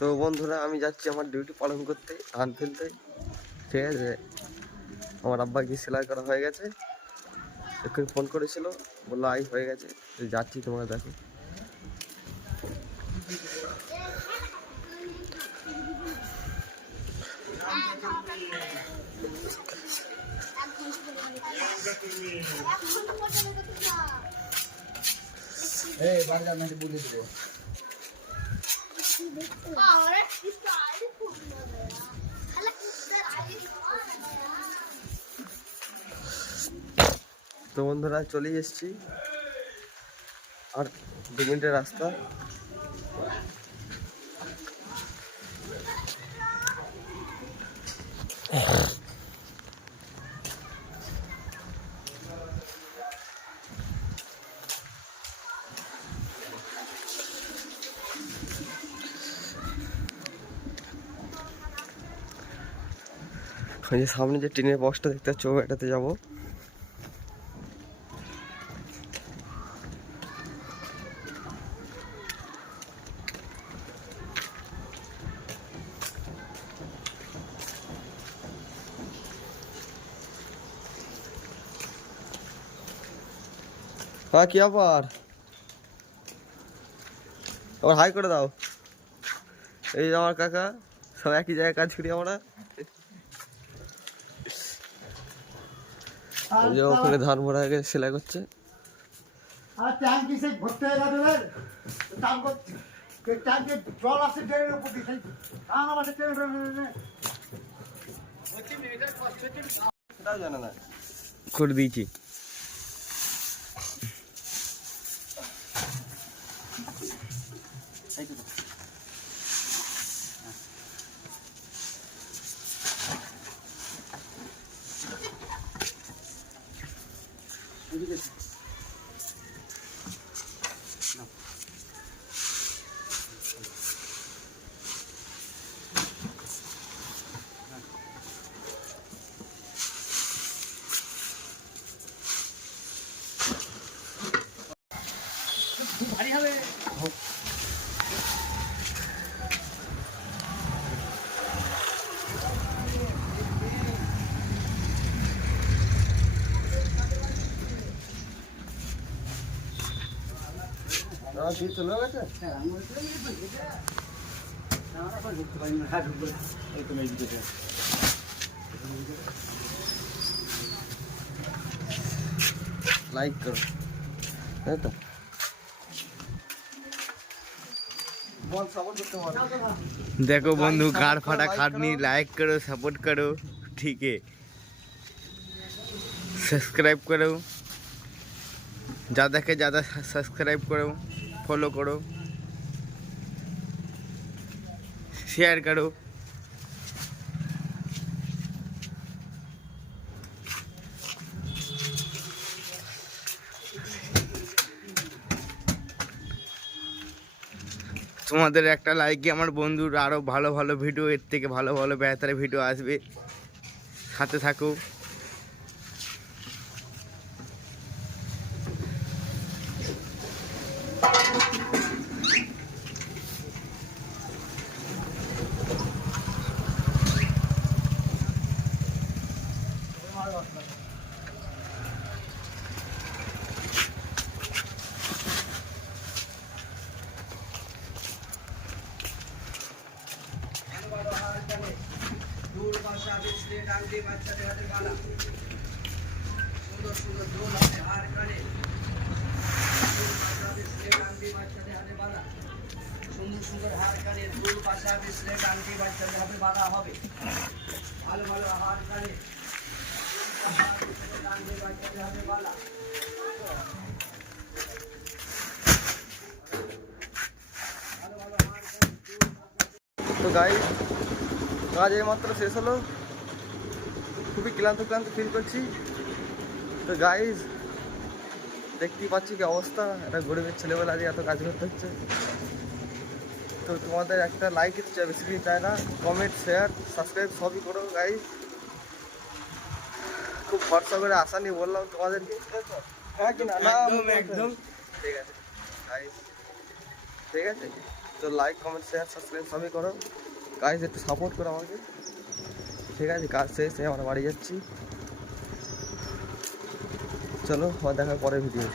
তো বন্ধুরা আমি যাচ্ছি আমার ডিউটি পালন করতে, ধান ফেলতে। ঠিক আছে, আমার আব্বা কি সেলাই করা হয়ে গেছে, এক্ষুনি ফোন করেছিল, বললো আই হয়ে গেছে, যাচ্ছি। তোমরা দেখো তো বন্ধুরা চলেই এসছি, আর 2 মিনিটের রাস্তা। ওই যে সামনে যে টিনের বক্সটা দেখতে পাচ্ছ, এটাতে যাবো। হ্যাঁ, কি আবার আবার হাই করে দাও। এই যে আমার কাকা, সব একই জায়গায় কাজ করি আমরা। এই যে ওখানে ধান ভরা হয়ে সেলাই করছে। করে দিয়েছি। চলে গেছে। লাইক করো, তাই তো। देखो बंधु कार फाटा खाटनी लाइक करो सपोर्ट करो ठीक है सब्सक्राइब करो ज़्यादा के ज़्यादा सब्सक्राइब करो फॉलो करो शेयर करो তোমাদের একটা লাইকে আমার বন্ধুর আরো ভালো ভালো ভিডিও এর থেকে ভালো ভালো বেহতর ভিডিও আসবে সাথে থাকো সুন্দর হার কানে দুল পাশা বিছলে টাঙ্কি বাচ্চাদের হাতে বাঁধা হবে ভালো ভালো হার কানে টাঙ্কি বাচ্চাদের হাতে বাঁধা তো গাইস কাজ এইমাত্র শেষ হলো, খুবই ক্লান্ত ফিল করছি। তো গাইস দেখতেই পাচ্ছি কি অবস্থা, একটা গরিবের ছেলেবেলা দিয়ে এত কাজ করতে হচ্ছে। তো তোমাদের একটা লাইক দিতে চাই, বেশি কিছু চাই না, কমেন্ট শেয়ার সাবস্ক্রাইব সবই করো গাইস। খুব ভরসা করে আশা নিয়ে বললাম তোমাদেরকে, হ্যাঁ কি না? একদম ঠিক আছে গাইস, ঠিক আছে। তো লাইক কমেন্ট শেয়ার সাবস্ক্রাইব সবই করো গাইজ, একটু সাপোর্ট করো আমাকে। ঠিক আছে, কাজ শেষে আমরা বাড়ি যাচ্ছি। চলো, আবার দেখা পরের ভিডিও।